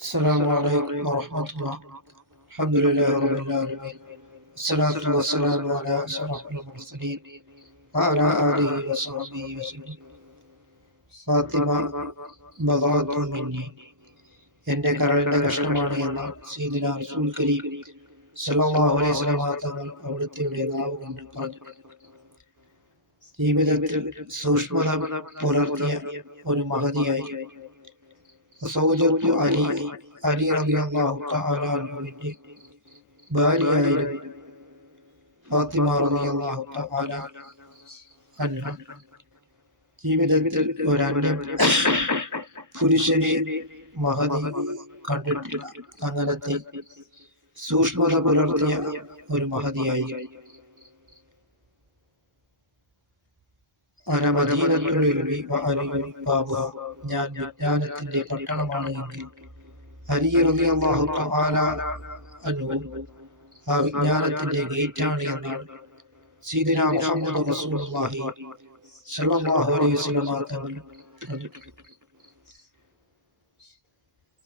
السلام عليكم ورحمة الله. الحمد لله رب العالمين، والصلاة والسلام على أشرف المرسلين وعلى آله وصحبه وسلم. ഫാത്തിമ ബദഅത്തു മിന്നി, എൻ്റെ കരളിൻ്റെ കഷ്ണമാണ് എന്ന സയ്യിദുന റസൂൽ കരീം സല്ലല്ലാഹു അലൈഹി വസല്ലം തങ്ങൾ അവിടുത്തെ നാവ് കൊണ്ട് പറഞ്ഞു. ജീവിതത്തിൽ സൂക്ഷ്മത പുലർത്തിയ ഒരു മഹതിയായി സൗജത്തു അലി റളിയല്ലാഹു തആല അൻഹുവിന്റെ ഭാര്യയായിരുന്നു ഫാത്തിമ റളിയല്ലാഹു തആല അൻഹ. ജീവിതത്തിൽ ഒരന്യ പുരുഷനെ മഹതി കണ്ടിട്ടില്ല. അങ്ങനത്തെ സൂക്ഷ്മത പുലർത്തിയ ഒരു മഹതിയായി. അനമദീനത്തുൽ ഇൽമി വ അലിയുൻ ബാബുഹ, ഞാൻ വിജ്ഞാനത്തിന്റെ പട്ടണമാണ് എങ്കിൽ അലി റളിയല്ലാഹു തആല അൻഹു ആ വിജ്ഞാനത്തിന്റെ ഗേറ്റാണ് എന്നാണ് സയ്യിദുനാ മുഹമ്മദ് റസൂലുള്ളാഹി സ്വല്ലല്ലാഹു അലൈഹി വസല്ലം തങ്ങൾ പറഞ്ഞു.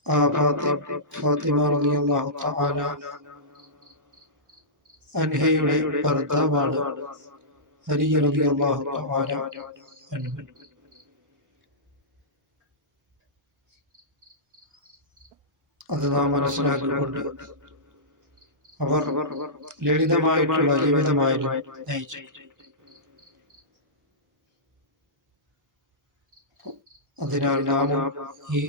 ആ ഫാത്തിമ റളിയല്ലാഹു തആല അൻഹയുടെ ഭർത്താവാണ് അലി റളിയല്ലാഹു തആല അൻഹു. അത് നാം മനസ്സിലാക്കിക്കൊണ്ട് അവർ ലളിതമായിട്ടുള്ള ജീവിതമായിരുന്നു നയിച്ചത്. അതിനാൽ നാമും ഈ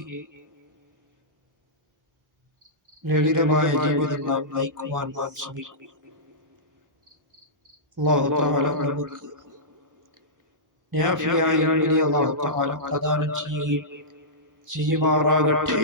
ലളിതമായ ജീവിതം നാം നയിക്കുവാൻ നാം ശ്രമിക്കും. അല്ലാഹു തആല നമുക്ക് നാഫിയായ ഇൽമിനെ അല്ലാഹു തആല പ്രദാനം ചെയ്യുമാറാകട്ടെ.